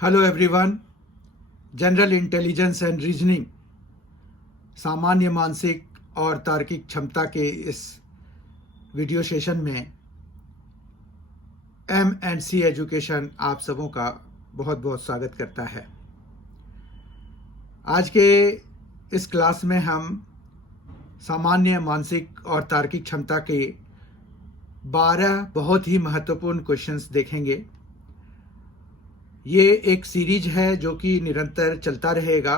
Hello everyone. General intelligence and reasoning, सामान्य मानसिक और तार्किक क्षमता के इस वीडियो सेशन में M&C एजुकेशन आप सबों का बहुत बहुत स्वागत करता है। आज के इस क्लास में हम सामान्य मानसिक और तार्किक क्षमता के 12 बहुत ही महत्वपूर्ण क्वेश्चंस देखेंगे। ये एक सीरीज है जो कि निरंतर चलता रहेगा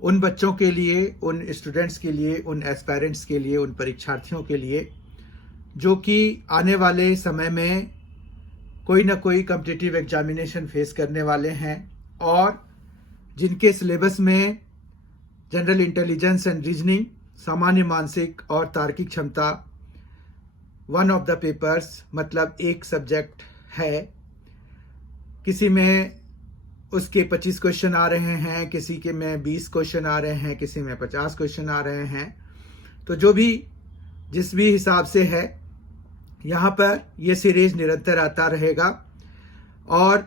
उन बच्चों के लिए, उन स्टूडेंट्स के लिए, उन एस्पायरेंट्स के लिए, उन परीक्षार्थियों के लिए जो कि आने वाले समय में कोई ना कोई कॉम्पिटिटिव एग्जामिनेशन फेस करने वाले हैं और जिनके सिलेबस में जनरल इंटेलिजेंस एंड रीजनिंग, सामान्य मानसिक और तार्किक क्षमता वन ऑफ द पेपर्स मतलब एक सब्जेक्ट है। किसी में उसके 25 क्वेश्चन आ रहे हैं, किसी के में 20 क्वेश्चन आ रहे हैं, किसी में 50 क्वेश्चन आ रहे हैं। तो जो भी जिस भी हिसाब से है, यहाँ पर ये सीरीज निरंतर आता रहेगा और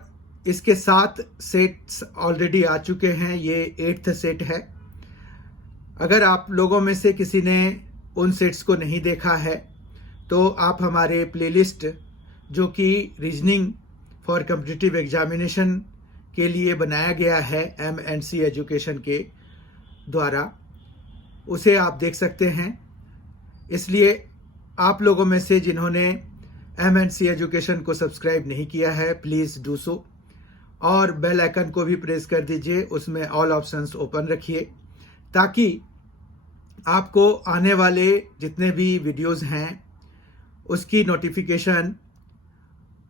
इसके 7 सेट्स ऑलरेडी आ चुके हैं। ये 8th सेट है। अगर आप लोगों में से किसी ने उन सेट्स को नहीं देखा है तो आप हमारे प्लेलिस्ट जो कि रीजनिंग फॉर कॉम्पिटिटिव एग्जामिनेशन के लिए बनाया गया है M&C एजुकेशन के द्वारा, उसे आप देख सकते हैं। इसलिए आप लोगों में से जिन्होंने M&C एजुकेशन को सब्सक्राइब नहीं किया है, प्लीज़ डू सो और बेल आइकन को भी प्रेस कर दीजिए। उसमें ऑल ऑप्शंस ओपन रखिए ताकि आपको आने वाले जितने भी वीडियोस हैं उसकी नोटिफिकेशन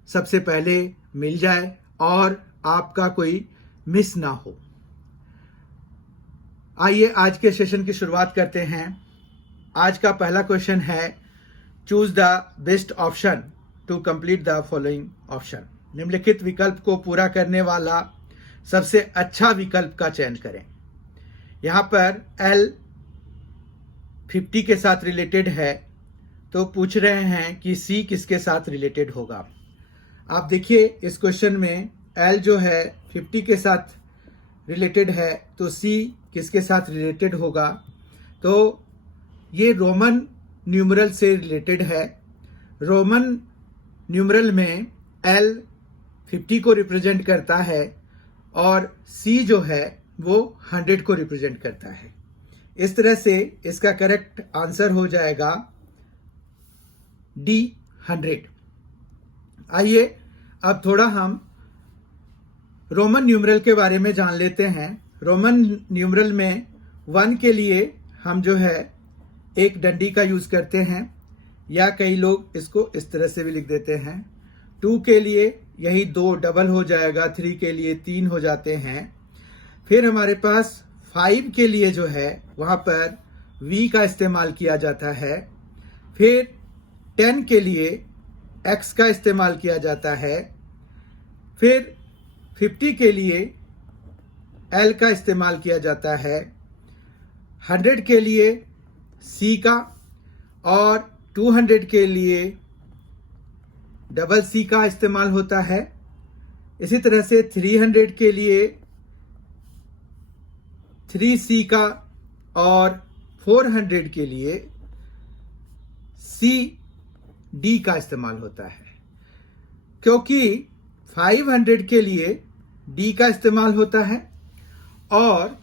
सबसे पहले मिल जाए और आपका कोई मिस ना हो। आइए आज के सेशन की शुरुआत करते हैं। आज का पहला क्वेश्चन है, choose the best option to complete the following option. निम्नलिखित विकल्प को पूरा करने वाला सबसे अच्छा विकल्प का चयन करें। यहाँ पर L 50 के साथ रिलेटेड है तो पूछ रहे हैं कि C किसके साथ रिलेटेड होगा। आप देखिए इस क्वेश्चन में L जो है 50 के साथ रिलेटेड है तो C किसके साथ रिलेटेड होगा। तो ये रोमन न्यूमरल से रिलेटेड है। रोमन न्यूमरल में L 50 को रिप्रेजेंट करता है और C जो है वो 100 को रिप्रेजेंट करता है। इस तरह से इसका करेक्ट आंसर हो जाएगा D 100। आइए अब थोड़ा हम रोमन न्यूमरल के बारे में जान लेते हैं। रोमन न्यूमरल में 1 के लिए हम जो है एक डंडी का यूज करते हैं या कई लोग इसको इस तरह से भी लिख देते हैं। 2 के लिए यही 2 डबल हो जाएगा, 3 के लिए 3 हो जाते हैं। फिर हमारे पास 5 के लिए जो है वहां पर V का इस्तेमाल किया जाता है। फिर 10 के लिए X का इस्तेमाल किया जाता है। फिर 50 के लिए L का इस्तेमाल किया जाता है। 100 के लिए C का और 200 के लिए डबल C का इस्तेमाल होता है। इसी तरह से 300 के लिए 3C का और 400 के लिए D का इस्तेमाल होता है। क्योंकि 500 के लिए D का इस्तेमाल होता है और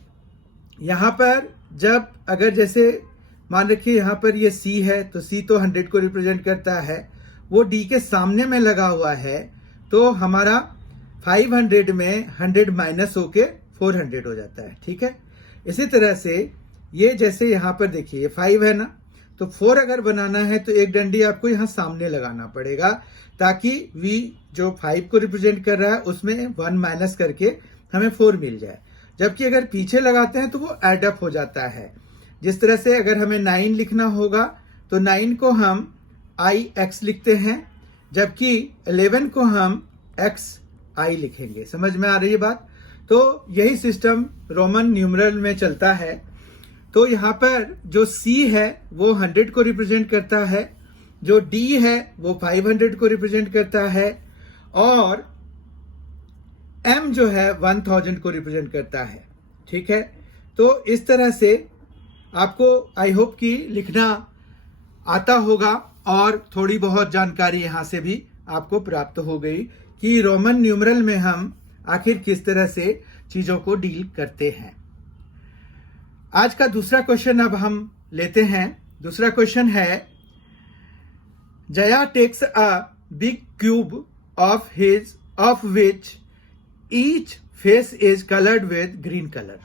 यहाँ पर जब अगर जैसे मान रखिए यहाँ पर ये C है तो C तो 100 को रिप्रेजेंट करता है, वो D के सामने में लगा हुआ है तो हमारा 500 में 100 माइनस होके 400 हो जाता है। ठीक है। इसी तरह से ये जैसे यहाँ पर देखिए 5 है ना, तो 4 अगर बनाना है तो एक डंडी आपको यहाँ सामने लगाना पड़ेगा ताकि V जो 5 को रिप्रेजेंट कर रहा है उसमें 1 माइनस करके हमें 4 मिल जाए। जबकि अगर पीछे लगाते हैं तो वो एड अप हो जाता है। जिस तरह से अगर हमें 9 लिखना होगा तो 9 को हम IX लिखते हैं, जबकि 11 को हम XI लिखेंगे। समझ में आ रही है बात? तो यही सिस्टम रोमन न्यूमरल में चलता है। तो यहाँ पर जो C है वो 100 को रिप्रेजेंट करता है, जो D है वो 500 को रिप्रेजेंट करता है और m जो है 1000 को रिप्रेजेंट करता है। ठीक है, तो इस तरह से आपको आई होप कि लिखना आता होगा और थोड़ी बहुत जानकारी यहाँ से भी आपको प्राप्त हो गई कि रोमन न्यूमरल में हम आखिर किस तरह से चीजों को डील करते हैं। आज का दूसरा क्वेश्चन अब हम लेते हैं। दूसरा क्वेश्चन है, Jaya takes a big cube of which each face is coloured with green colour.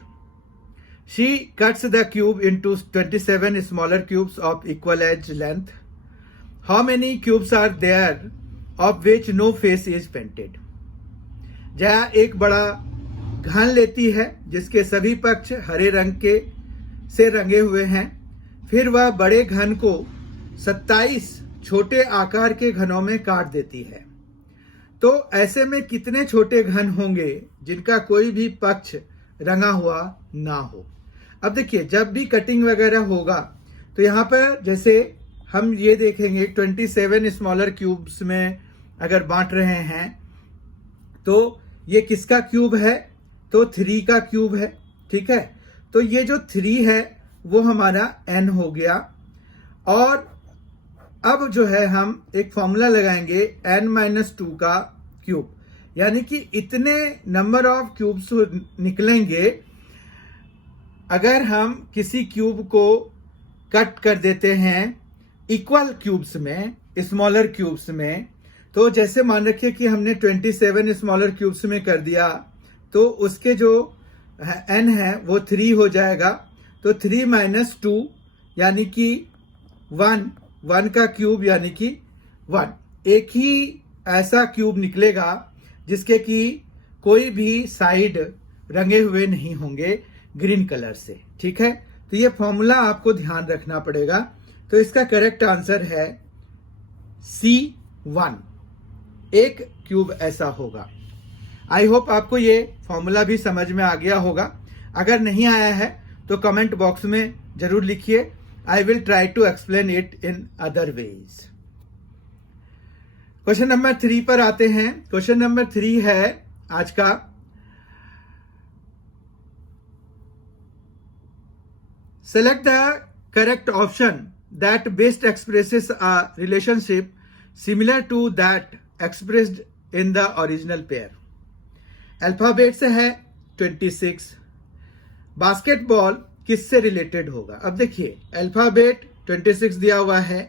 She cuts the cube into 27 smaller cubes of equal edge length. How many cubes are there of which no face is painted? Jaya एक बड़ा घन लेती है जिसके सभी पक्ष हरे रंग के से रंगे हुए हैं। फिर वह बड़े घन को 27 छोटे आकार के घनों में काट देती है। तो ऐसे में कितने छोटे घन होंगे जिनका कोई भी पक्ष रंगा हुआ ना हो। अब देखिए, जब भी कटिंग वगैरह होगा तो यहाँ पर जैसे हम ये देखेंगे 27 स्मॉलर क्यूब्स में अगर बांट रहे हैं तो ये किसका क्यूब है, तो 3 का क्यूब है। ठीक है, तो ये जो 3 है वो हमारा n हो गया। और अब जो है हम एक फॉर्मूला लगाएंगे n-2 का क्यूब, यानी कि इतने नंबर ऑफ क्यूब्स निकलेंगे अगर हम किसी क्यूब को कट कर देते हैं इक्वल क्यूब्स में, स्मॉलर क्यूब्स में। तो जैसे मान रखिए कि हमने 27 स्मॉलर क्यूब्स में कर दिया तो उसके जो n है वो 3 हो जाएगा। तो 3 - 2 यानी कि 1 का क्यूब यानी कि 1। एक ही ऐसा क्यूब निकलेगा जिसके कि कोई भी साइड रंगे हुए नहीं होंगे ग्रीन कलर से। ठीक है, तो ये फॉर्मूला आपको ध्यान रखना पड़ेगा। तो इसका करेक्ट आंसर है C1, एक क्यूब ऐसा होगा। आई होप आपको ये फॉर्मूला भी समझ में आ गया होगा। अगर नहीं आया है तो कमेंट बॉक्स में जरूर लिखिए। I will try to explain it in other ways. Question number 3 पर आते हैं। क्वेश्चन नंबर 3 है आज का, select the correct option that best expresses a relationship similar to that expressed in the original pair. Alphabet से है 26। Basketball किससे related होगा। अब देखिए, अल्फाबेट 26 दिया हुआ है,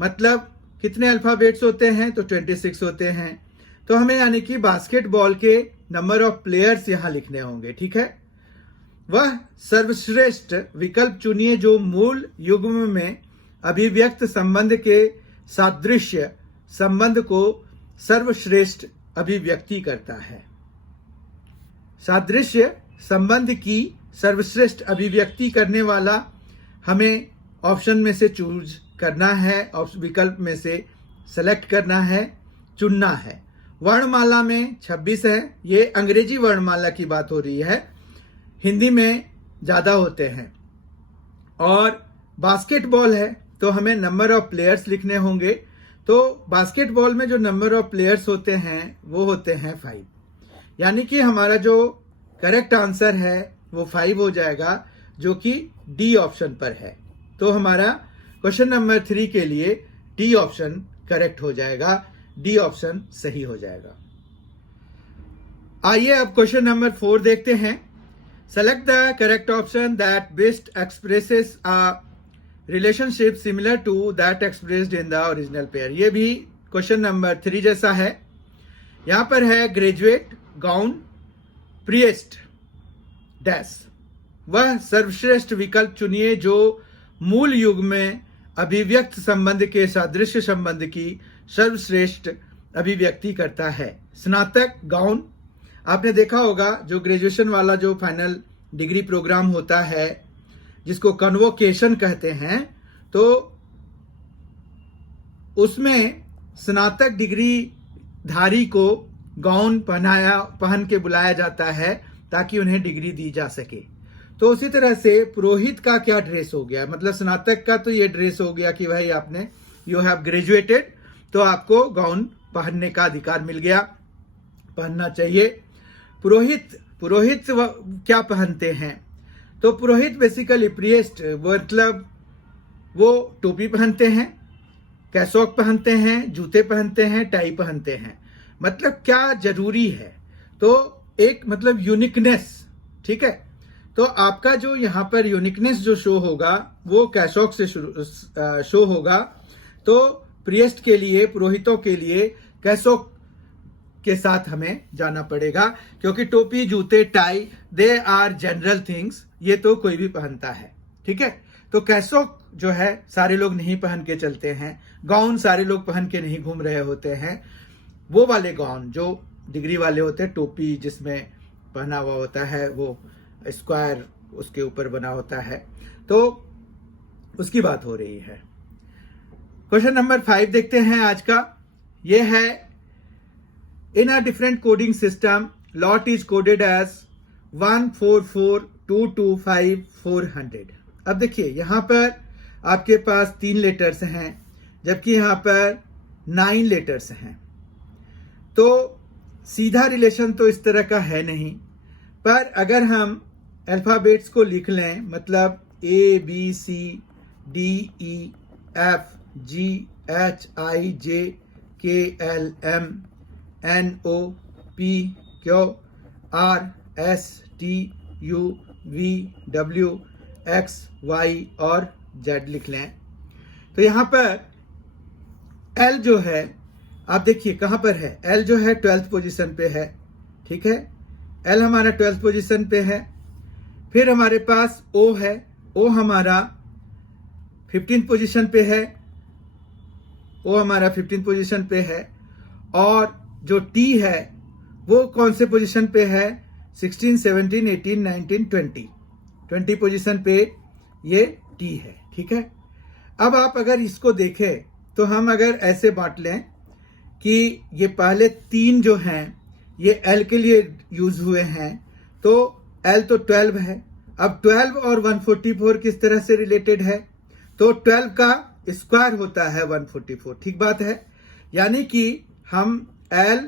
मतलब कितने अल्फाबेट्स होते हैं, तो 26 होते हैं। तो हमें यानी कि बास्केटबॉल के नंबर ऑफ प्लेयर्स यहां लिखने होंगे। ठीक है, वह सर्वश्रेष्ठ विकल्प चुनिए जो मूल युग्म में अभिव्यक्त संबंध के सादृश्य संबंध को सर्वश्रेष्ठ अभिव्यक्ति करता है। सादृश्य संबंध की सर्वश्रेष्ठ अभिव्यक्ति करने वाला हमें ऑप्शन में से चूज करना है और विकल्प में से सेलेक्ट करना है, चुनना है। वर्णमाला में 26 है, ये अंग्रेजी वर्णमाला की बात हो रही है, हिंदी में ज्यादा होते हैं। और बास्केटबॉल है तो हमें नंबर ऑफ प्लेयर्स लिखने होंगे। तो बास्केटबॉल में जो नंबर ऑफ प्लेयर्स होते हैं वो होते हैं 5, यानी कि हमारा जो करेक्ट आंसर है वो 5 हो जाएगा, जो कि डी ऑप्शन पर है। तो हमारा क्वेश्चन नंबर 3 के लिए डी ऑप्शन करेक्ट हो जाएगा, डी ऑप्शन सही हो जाएगा। आइए अब क्वेश्चन नंबर 4 देखते हैं। Select the correct option that best expresses a relationship similar to that expressed in the original pair. ये भी क्वेश्चन नंबर 3 जैसा है। यहां पर है ग्रेजुएट, गाउन, प्रिएस्ट, डैश। वह सर्वश्रेष्ठ विकल्प चुनिए जो मूल युग में अभिव्यक्त संबंध के सादृश्य संबंध की सर्वश्रेष्ठ अभिव्यक्ति करता है। स्नातक, गाउन। आपने देखा होगा जो ग्रेजुएशन वाला जो फाइनल डिग्री प्रोग्राम होता है जिसको कन्वोकेशन कहते हैं, तो उसमें स्नातक डिग्री धारी को गाउन पहन के बुलाया जाता है ताकि उन्हें डिग्री दी जा सके। तो उसी तरह से पुरोहित का क्या ड्रेस हो गया, मतलब स्नातक का तो ये ड्रेस हो गया कि भाई आपने यू हैव ग्रेजुएटेड, तो आपको गाउन पहनने का अधिकार मिल गया, पहनना चाहिए। पुरोहित पुरोहित क्या पहनते हैं? तो पुरोहित बेसिकली प्रीस्ट मतलब वो टोपी पहनते हैं, कैसॉक पहनते हैं, जूते पहनते हैं, टाई पहनते हैं। मतलब क्या जरूरी है? तो एक मतलब यूनिकनेस, ठीक है। तो आपका जो यहाँ पर यूनिकनेस जो शो होगा वो कैसॉक से शो होगा। तो प्रीस्ट के लिए, पुरोहितों के लिए कैसॉक के साथ हमें जाना पड़ेगा, क्योंकि टोपी, जूते, tie they are general things, ये तो कोई भी पहनता है, ठीक है। तो कैसॉक जो है सारे लोग नहीं पहन के चलते हैं, गाउन सारे लोग पहन के नहीं घूम रहे होते हैं। वो वाले गाउन जो डिग्री वाले होते हैं, टोपी जिसमें पहना हुआ होता है, वो स्क्वायर उसके ऊपर बना होता है, तो उसकी बात हो रही है। क्वेश्चन नंबर 5 देखते हैं आज का। ये है, in a different coding system lot is coded as 144225400। अब देखिए यहां पर आपके पास 3 लेटर्स हैं, जबकि यहां पर 9 लेटर्स हैं। तो सीधा रिलेशन तो इस तरह का है नहीं, पर अगर हम अल्फाबेट्स को लिख लें, मतलब ABCDEFGHIJKLMNOPQRSTUVWXY और Z लिख लें, तो यहां पर L जो है, आप देखिए कहां पर है। L जो है 12th पोजीशन पे है, ठीक है। L हमारा 12th पोजीशन पे है। फिर हमारे पास O है, O हमारा 15th पोजीशन पे है, O हमारा 15th पोजीशन पे है। और जो T है वो कौन से पोजीशन पे है? 16, 17, 18, 19, 20 पोजीशन पे ये T है, ठीक है। अब आप अगर इसको देखें तो हम अगर ऐसे बांट लें कि ये पहले 3 जो हैं ये L के लिए यूज हुए हैं, तो L तो 12 है। अब 12 और 144 किस तरह से रिलेटेड है? तो 12 का स्क्वायर होता है 144, ठीक बात है। यानी कि हम L,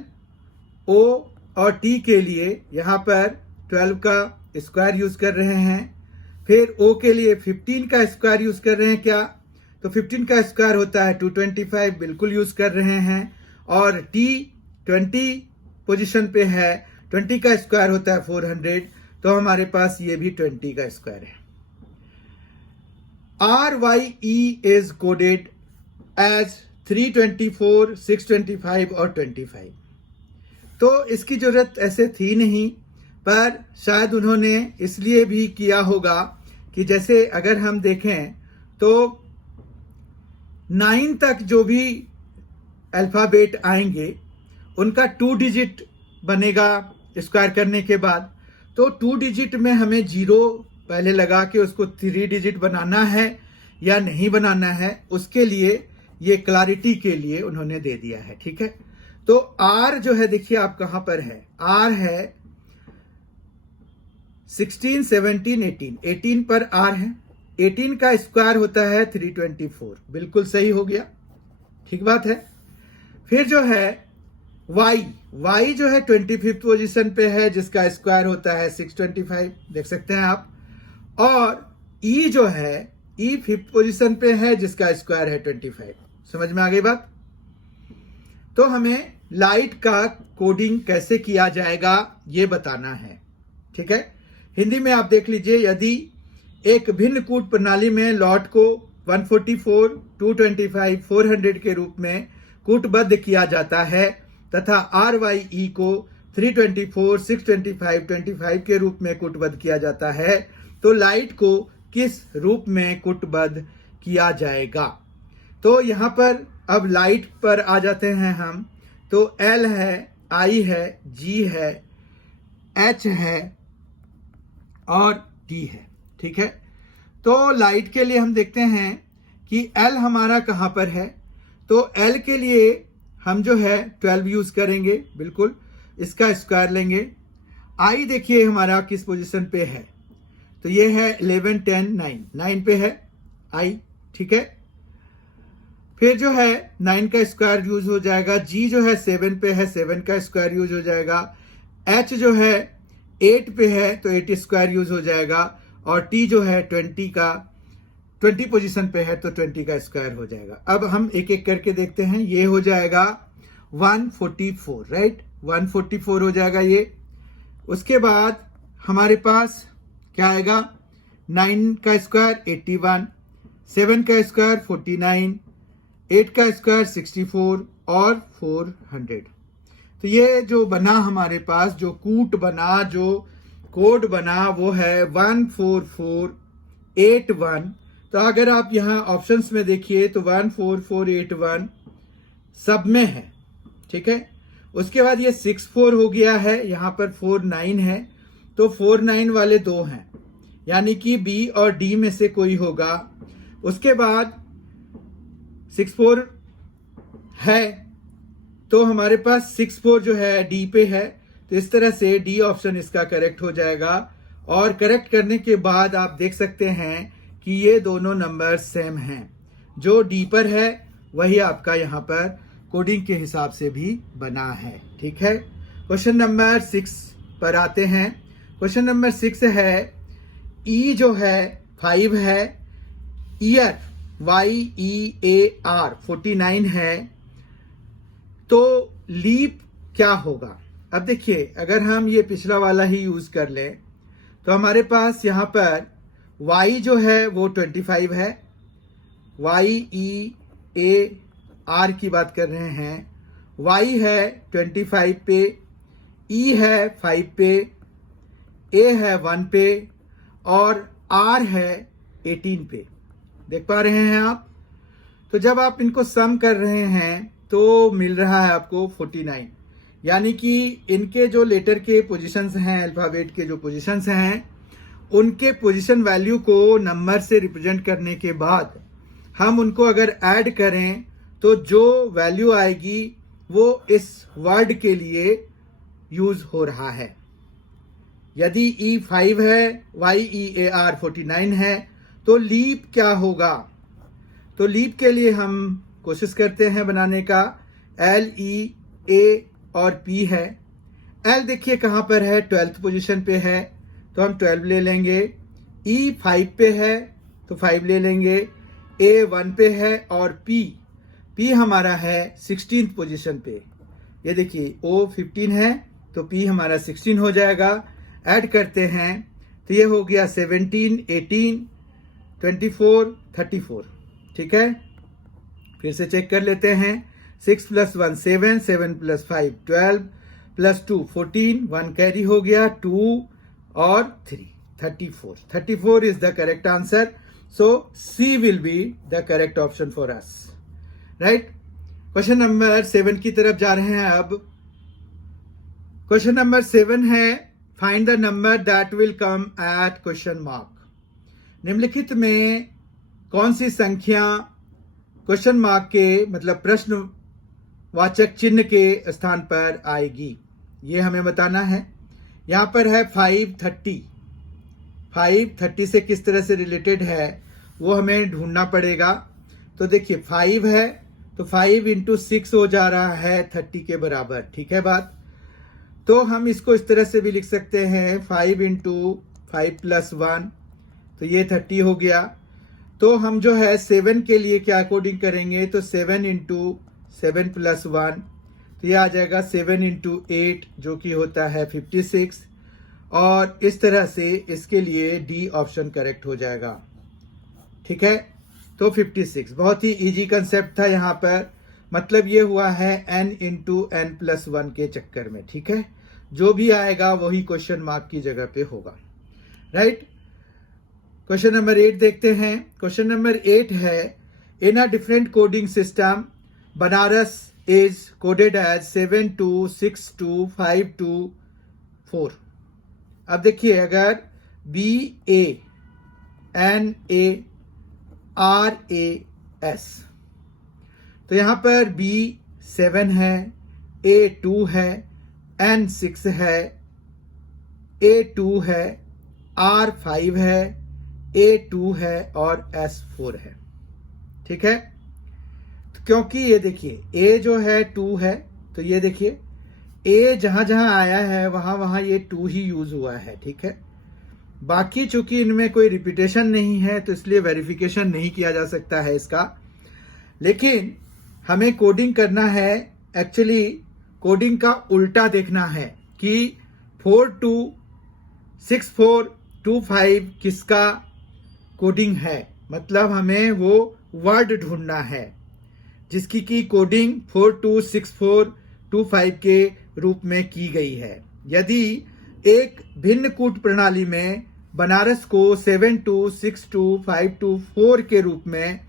O और T के लिए यहाँ पर 12 का स्क्वायर यूज कर रहे हैं। फिर O के लिए 15 का स्क्वायर यूज कर रहे हैं क्या? तो 15 का स्क्वायर होता है 225, बिल्कुल यूज कर रहे हैं। और T 20 पोजीशन पे है, 20 का स्क्वायर होता है 400, तो हमारे पास ये भी 20 का स्क्वायर है। RYE इज कोडेड एज 324, 625 और 25। तो इसकी जरूरत ऐसे थी नहीं, पर शायद उन्होंने इसलिए भी किया होगा कि जैसे अगर हम देखें तो 9 तक जो भी अल्फाबेट आएंगे उनका 2 डिजिट बनेगा स्क्वायर करने के बाद। तो 2 डिजिट में हमें 0 पहले लगा के उसको 3 डिजिट बनाना है या नहीं बनाना है, उसके लिए ये क्लैरिटी के लिए उन्होंने दे दिया है, ठीक है। तो R जो है, देखिए आप कहां पर है। R है 16, 17, 18 पर R है। 18 का स्क्वायर होता है 324, बिल्कुल सही हो गया, ठीक बात है। फिर जो है Y जो है 25th पोजीशन पे है, जिसका स्क्वायर होता है 625, देख सकते हैं आप। और E जो है, E 5th पोजीशन पे है, जिसका स्क्वायर है 25। समझ में आ गई बात? तो हमें लाइट का कोडिंग कैसे किया जाएगा ये बताना है, ठीक है। हिंदी में आप देख लीजिए, यदि एक भिन्न कूट प्रणाली में लॉट को 144, 225, 400 के रूप में कूटबद्ध किया जाता है तथा RYE को 324, 625, 25 के रूप में कूटबद्ध किया जाता है, तो लाइट को किस रूप में कूटबद्ध किया जाएगा? तो यहां पर अब लाइट पर आ जाते हैं हम। तो L है, I है, G है, H है और T है, ठीक है। तो लाइट के लिए हम देखते हैं कि L हमारा कहां पर है। तो L के लिए हम जो है 12 यूज करेंगे, बिल्कुल इसका स्क्वायर लेंगे। I देखिए हमारा किस पोजीशन पे है, तो ये है 11, 10, 9 पे है I, ठीक है। फिर जो है 9 का स्क्वायर यूज हो जाएगा। G जो है 7 पे है, 7 का स्क्वायर यूज हो जाएगा। H जो है 8 पे है तो 8 स्क्वायर यूज हो जाएगा, और T जो है 20 पोजीशन पे है तो 20 का स्क्वायर हो जाएगा। अब हम एक एक करके देखते हैं। ये हो जाएगा 144, राइट, 144 हो जाएगा ये। उसके बाद हमारे पास क्या आएगा, 9 का स्क्वायर 81, 7 का स्क्वायर 49, 8 का स्क्वायर 64 और 400। तो ये जो बना हमारे पास, जो कूट बना, जो कोड बना, वो है 14481। तो अगर आप यहाँ ऑप्शंस में देखिए तो 14481 सब में है, ठीक है। उसके बाद ये 64 हो गया है, यहाँ पर 49 है, तो 49 वाले दो हैं, यानी कि बी और डी में से कोई होगा। उसके बाद 64 है तो हमारे पास 64 जो है डी पे है, तो इस तरह से डी ऑप्शन इसका करेक्ट हो जाएगा। और करेक्ट करने के बाद आप देख सकते हैं कि ये दोनों नंबर सेम हैं, जो डी पर है वही आपका यहाँ पर कोडिंग के हिसाब से भी बना है, ठीक है। क्वेश्चन नंबर 6 पर आते हैं। क्वेश्चन नंबर 6 है, ई जो है 5 है, ईयर YEAR 49 है, तो लीप क्या होगा। अब देखिए, अगर हम ये पिछला वाला ही यूज कर लें तो हमारे पास यहाँ पर y जो है वो 25 है, YEAR की बात कर रहे हैं, y है 25 पे, e है 5 पे, a है 1 पे और r है 18 पे। देख पा रहे हैं आप। तो जब आप इनको सम कर रहे हैं तो मिल रहा है आपको 49, यानी कि इनके जो लेटर के पोजीशंस हैं, अल्फाबेट के जो पोजीशंस हैं, उनके पोजीशन वैल्यू को नंबर से रिप्रेजेंट करने के बाद हम उनको अगर ऐड करें तो जो वैल्यू आएगी वो इस वर्ड के लिए यूज हो रहा है। यदि E 5 है, YEAR 49 है, तो लीप क्या होगा। तो लीप के लिए हम कोशिश करते हैं बनाने का। L, E, A और P है। L देखिए कहाँ पर है, 12th पोजीशन पे है, तो हम 12 ले लेंगे। E 5 पे है तो 5 ले लेंगे। A 1 पे है और P हमारा है 16th पोजीशन पे। ये देखिए O 15 है तो P हमारा 16 हो जाएगा। ऐड करते हैं तो ये हो गया 17, 18, 24, 34, ठीक है। फिर से चेक कर लेते हैं। 6 + 1 7, 7 + 5 12 + 2 14, 1 कैरी हो गया, 2 और 3 34। 34 is the correct answer. So C will be the correct option for us, right. Question number 7 की तरफ जा रहे हैं अब। क्वेश्चन नंबर 7 है, find the number that will come at question mark. निम्नलिखित में कौन सी संख्या क्वेश्चन मार्क के मतलब प्रश्नवाचक चिन्ह के स्थान पर आएगी, ये हमें बताना है। यहां पर है 530। 530 से किस तरह से रिलेटेड है वो हमें ढूंढना पड़ेगा। तो देखिए 5 है तो 5 × 6 हो जा रहा है 30 के बराबर, ठीक है बात। तो हम इसको इस तरह से भी लिख सकते हैं 5 × 5 + 1, तो ये 30 हो गया। तो हम जो है 7 के लिए क्या कोडिंग करेंगे, तो 7 × 7 + 1, तो ये आ जाएगा 7 × 8 जो कि होता है 56। और इस तरह से इसके लिए डी ऑप्शन करेक्ट हो जाएगा, ठीक है। तो 56 बहुत ही इजी कंसेप्ट था यहाँ पर, मतलब ये हुआ है n × n + 1 के चक्कर में, ठीक है। जो भी आएगा वही क्वेश्चन मार्क की जगह पे होगा, राइट। क्वेश्चन नंबर 8 देखते हैं। क्वेश्चन नंबर 8 है, in a different coding system Banaras is coded as 726252 अब देखिए, अगर BANARAS, तो यहां पर B 7 है, A 2 है, N 6 है, A 2 है, R 5 है, A 2 है और S 4 है, ठीक है। तो क्योंकि ये देखिए A जो है 2 है, तो ये देखिए ए जहां जहां आया है वहां वहां ये 2 ही यूज हुआ है, ठीक है। बाकी चूंकि इनमें कोई रिपीटेशन नहीं है तो इसलिए वेरिफिकेशन नहीं किया जा सकता है इसका। लेकिन हमें कोडिंग करना है, एक्चुअली कोडिंग का उल्टा देखना है कि 426425 किसका कोडिंग है। मतलब हमें वो वर्ड ढूंढना है जिसकी की कोडिंग 426425 के रूप में की गई है। यदि एक भिन्न कूट प्रणाली में बनारस को 7262524 के रूप में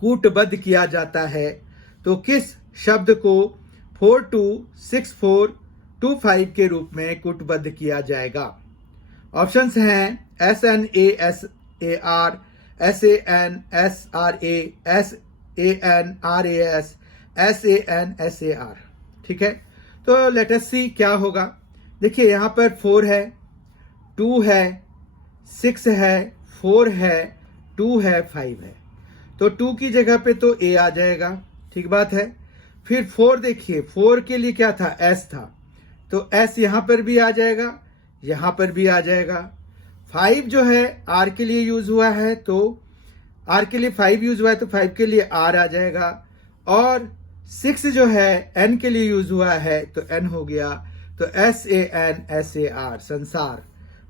कूटबद्ध किया जाता है तो किस शब्द को 426425 के रूप में कूटबद्ध किया जाएगा। ऑप्शंस हैं SNASAR, SANSRA, SANRAS, SANSAR, ठीक है। तो लेट अस सी क्या होगा। देखिए यहाँ पर 4 है, 2 है, 6 है, 4 है, 2 है, 5 है। तो 2 की जगह पे तो A आ जाएगा, ठीक बात है। फिर 4 देखिए, 4 के लिए क्या था, S था, तो S यहां पर भी आ जाएगा, यहां पर भी आ जाएगा। 5 जो है R के लिए यूज हुआ है तो R के लिए 5 यूज हुआ है तो 5 के लिए R आ जाएगा। और 6 जो है N के लिए यूज हुआ है तो N हो गया, तो SANSAR, संसार,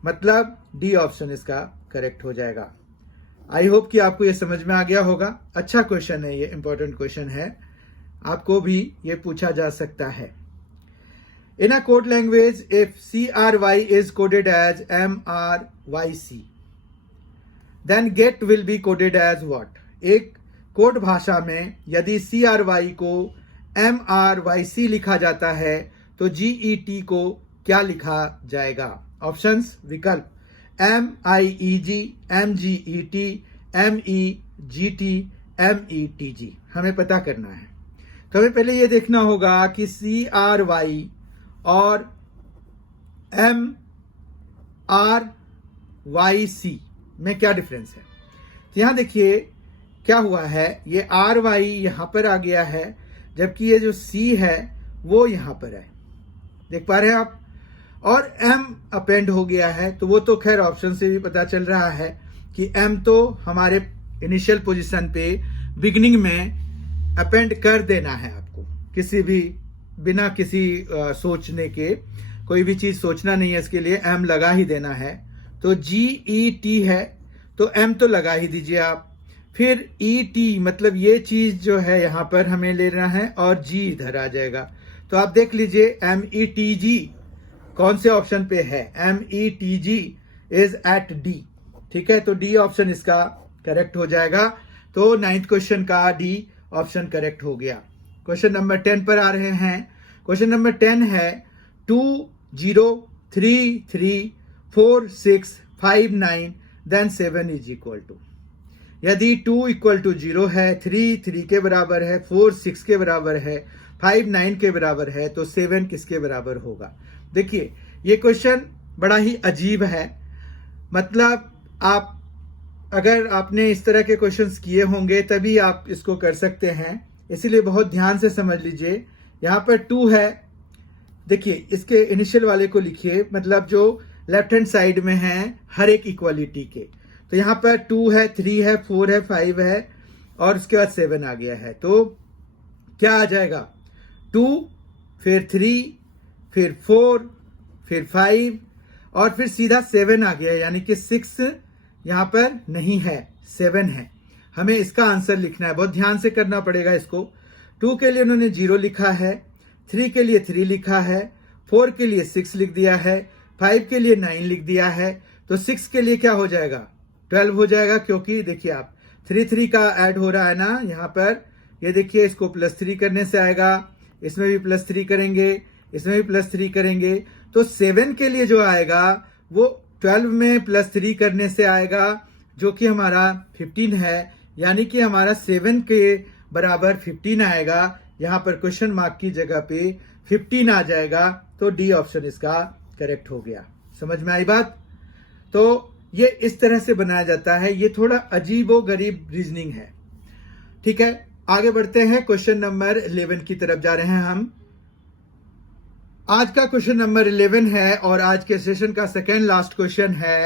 मतलब डी ऑप्शन इसका करेक्ट हो जाएगा। आई होप कि आपको ये समझ में आ गया होगा। अच्छा क्वेश्चन है, ये इंपॉर्टेंट क्वेश्चन है, आपको भी ये पूछा जा सकता है। In a code language if CRY is coded as MRYC then gate will be coded as what. एक कोड भाषा में यदि CRY को MRYC लिखा जाता है तो GET को क्या लिखा जाएगा। ऑप्शंस, विकल्प MIEG, MGET, MEGT, METG। हमें पता करना है तो हमें पहले ये देखना होगा कि CRY और MRYC में क्या डिफरेंस है। तो यहां देखिए क्या हुआ है, ये RY यहां पर आ गया है जबकि ये जो C है वो यहां पर है, देख पा रहे हैं आप। और M अपेंड हो गया है, तो वो तो खैर ऑप्शन से भी पता चल रहा है कि M तो हमारे इनिशियल पोजीशन पे बिगिनिंग में अपेंड कर देना है आपको, किसी भी बिना किसी सोचने के, कोई भी चीज सोचना नहीं है, इसके लिए M लगा ही देना है। तो GET है तो M तो लगा ही दीजिए आप। फिर ET मतलब ये चीज जो है यहां पर हमें लेना है और G इधर आ जाएगा। तो आप देख लीजिए METG कौन से ऑप्शन पे है, METG इज एट D, ठीक है। तो D ऑप्शन इसका करेक्ट हो जाएगा। तो 9th क्वेश्चन का D ऑप्शन करेक्ट हो गया। क्वेश्चन नंबर 10 पर आ रहे हैं। क्वेश्चन नंबर 10 है 2 0 3 3 4 6 5 9 देन 7 इज इक्वल टू। यदि 2 इक्वल टू 0 है, 3 3 के बराबर है, 4 6 के बराबर है, 5 9 के बराबर है, तो 7 किसके बराबर होगा। देखिए ये क्वेश्चन बड़ा ही अजीब है। मतलब आप अगर आपने इस तरह के क्वेश्चंस किए होंगे तभी आप इसको कर सकते हैं, इसीलिए बहुत ध्यान से समझ लीजिए। यहाँ पर 2 है, देखिए इसके इनिशियल वाले को लिखिए, मतलब जो लेफ्ट हैंड साइड में है हर एक इक्वालिटी के। तो यहाँ पर 2 है, 3 है, 4 है, 5 है और उसके बाद 7 आ गया है। तो क्या आ जाएगा, 2 फिर 3 फिर 4 फिर 5 और फिर सीधा 7 आ गया, यानी कि 6 यहां पर नहीं है, 7 है। हमें इसका आंसर लिखना है, बहुत ध्यान से करना पड़ेगा इसको। 2 के लिए उन्होंने 0 लिखा है, 3 के लिए 3 लिखा है, 4 के लिए 6 लिख दिया है, 5 के लिए 9 लिख दिया है। तो 6 के लिए क्या हो जाएगा, 12 हो जाएगा, क्योंकि देखिए आप 3 3 का ऐड हो रहा है ना यहाँ पर। ये देखिए इसको +3 करने से आएगा, इसमें भी +3 करेंगे, इसमें भी +3 करेंगे, तो 7 के लिए जो आएगा वो 12 में +3 करने से आएगा, जो कि हमारा 15 है, यानी कि हमारा 7 के बराबर 15 आएगा। यहाँ पर क्वेश्चन मार्क की जगह पे 15 आ जाएगा, तो डी ऑप्शन इसका करेक्ट हो गया। समझ में आई बात। तो ये इस तरह से बनाया जाता है, ये थोड़ा अजीबो गरीब रीजनिंग है, ठीक है। आगे बढ़ते हैं, क्वेश्चन नंबर 11 की तरफ जा रहे हैं हम। आज का क्वेश्चन नंबर 11 है और आज के सेशन का सेकेंड लास्ट क्वेश्चन है।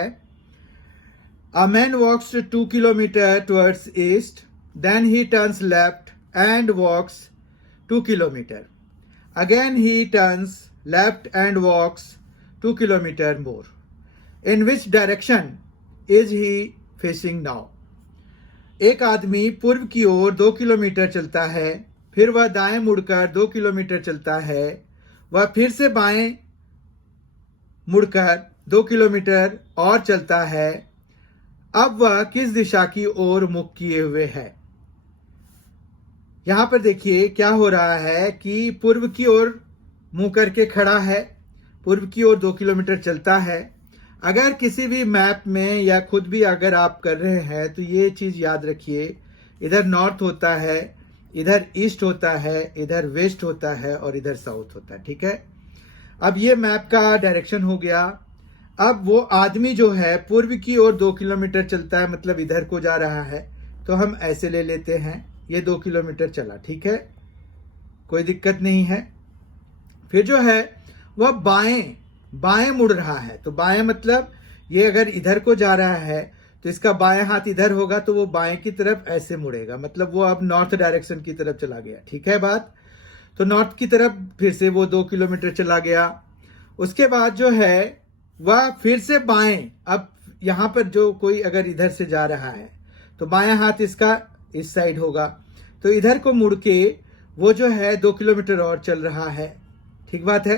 A man walks 2 kilometre towards east, then he turns left and walks 2 kilometre. Again he turns left and walks 2 kilometre more. In which direction is he facing now? एक आदमी पूर्व की ओर 2 kilometre चलता है, फिर वह दाएं मुड़कर 2 किलोमीटर चलता है, वह फिर से बाएं मुड़कर 2 किलोमीटर और चलता है। अब वह किस दिशा की ओर मुख किए हुए है? यहां पर देखिए क्या हो रहा है कि पूर्व की ओर मुंह करके खड़ा है, पूर्व की ओर 2 किलोमीटर चलता है। अगर किसी भी मैप में या खुद भी अगर आप कर रहे हैं तो ये चीज याद रखिए, इधर नॉर्थ होता है, इधर ईस्ट होता है, इधर वेस्ट होता है और इधर साउथ होता है। ठीक है, अब ये मैप का डायरेक्शन हो गया। अब वो आदमी जो है पूर्व की ओर 2 किलोमीटर चलता है, मतलब इधर को जा रहा है, तो हम ऐसे ले लेते हैं, ये 2 किलोमीटर चला। ठीक है, कोई दिक्कत नहीं है। फिर जो है वह बाएं बाएं मुड़ रहा है, तो बाएं मतलब ये अगर इधर को जा रहा है तो इसका बाएं हाथ इधर होगा, तो वो बाएं की तरफ ऐसे मुड़ेगा, मतलब वो अब नॉर्थ डायरेक्शन की तरफ चला गया। ठीक है बात, तो नॉर्थ की तरफ फिर से वो 2 किलोमीटर चला गया। उसके बाद जो है वह फिर से बाएं, अब यहां पर जो कोई अगर इधर से जा रहा है तो बाएं हाथ इसका इस साइड होगा, तो इधर को मुड़ के वो जो है 2 किलोमीटर और चल रहा है। ठीक बात है,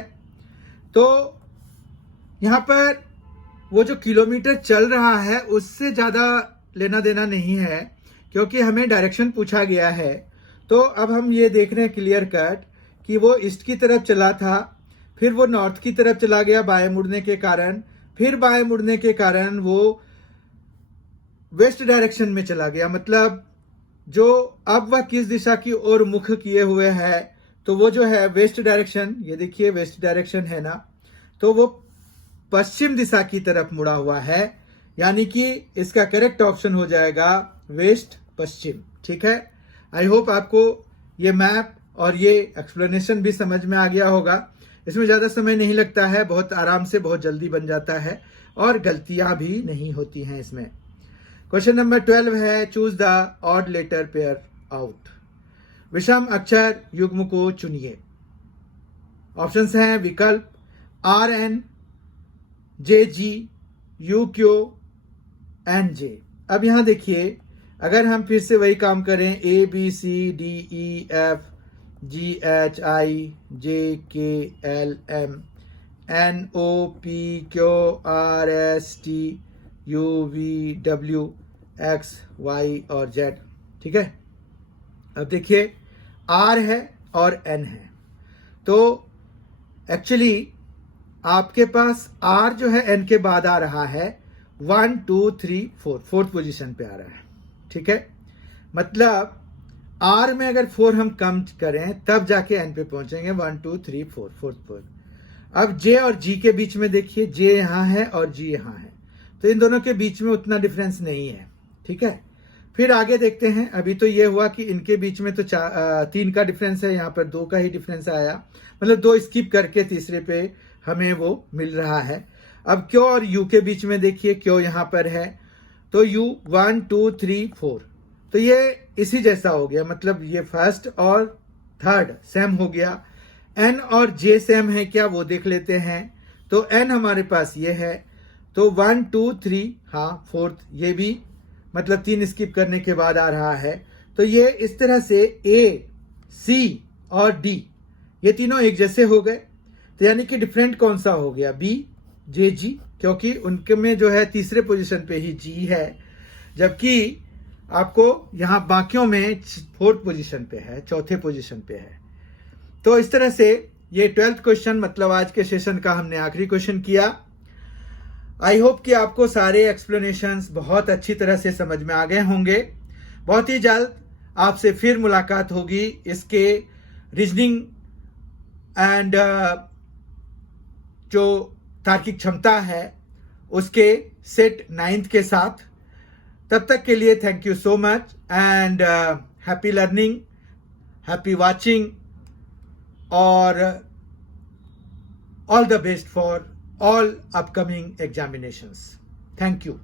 तो यहां पर वो जो किलोमीटर चल रहा है उससे ज्यादा लेना देना नहीं है, क्योंकि हमें डायरेक्शन पूछा गया है। तो अब हम ये देख रहे हैं क्लियर कट कि वो ईस्ट की तरफ चला था, फिर वो नॉर्थ की तरफ चला गया बाएं मुड़ने के कारण, फिर बाएं मुड़ने के कारण वो वेस्ट डायरेक्शन में चला गया। मतलब जो अब वह किस दिशा की ओर मुख किए हुए है, तो वो जो है वेस्ट डायरेक्शन, ये देखिए वेस्ट डायरेक्शन है ना, तो वो पश्चिम दिशा की तरफ मुड़ा हुआ है, यानी कि इसका करेक्ट ऑप्शन हो जाएगा वेस्ट पश्चिम। ठीक है, आई होप आपको ये मैप और ये एक्सप्लेनेशन भी समझ में आ गया होगा। इसमें ज्यादा समय नहीं लगता है, बहुत आराम से बहुत जल्दी बन जाता है और गलतियां भी नहीं होती हैं इसमें। क्वेश्चन नंबर 12 है, choose the odd letter pair out. विषम अक्षर युग्म को चुनिए। ऑप्शंस हैं विकल्प RN, JG, UQ, NJ। अब यहां देखिए, अगर हम फिर से वही काम करें ABCDEF GHI JKLM NOPQRST UVW XY और Z। ठीक है, अब देखिए R है और N है, तो एक्चुअली आपके पास R जो है N के बाद आ रहा है 1 2 3 4, फोर्थ पोजीशन पे आ रहा है। ठीक है, मतलब R में अगर 4 हम कम करें तब जाके N पे पहुंचेंगे, 1 2 3 4, फोर्थ। अब J और G के बीच में देखिए, J यहां है और G यहां है, तो इन दोनों के बीच में उतना डिफरेंस नहीं है। ठीक है, फिर आगे देखते हैं। अभी तो ये हुआ कि इनके बीच में तो 3 का डिफरेंस है, यहाँ पर 2 का ही डिफरेंस आया, मतलब 2 स्किप करके तीसरे पे हमें वो मिल रहा है। अब Q और U के बीच में देखिए, Q यहाँ पर है, तो U 1 2 3 4, तो ये इसी जैसा हो गया, मतलब ये फर्स्ट और थर्ड सेम हो गया। N और J सेम है क्या, वो देख लेते हैं। तो N हमारे पास ये है, तो 1 2 3, हाँ फोर्थ ये भी, मतलब 3 स्किप करने के बाद आ रहा है। तो ये इस तरह से A, C और D ये तीनों एक जैसे हो गए, तो यानी कि डिफरेंट कौन सा हो गया, B, J, G, क्योंकि उनके में जो है तीसरे पोजीशन पे ही G है, जबकि आपको यहां बाकियों में फोर्थ पोजीशन पे है, चौथे पोजीशन पे है। तो इस तरह से ये 12th क्वेश्चन, मतलब आज के सेशन का हमने आखिरी क्वेश्चन किया। आई होप कि आपको सारे एक्सप्लेनेशंस बहुत अच्छी तरह से समझ में आ गए होंगे। बहुत ही जल्द आपसे फिर मुलाकात होगी इसके रीजनिंग एंड जो तार्किक क्षमता है उसके सेट 9th के साथ। तब तक के लिए thank you so much and happy learning, happy watching और All the best for all upcoming examinations. Thank you.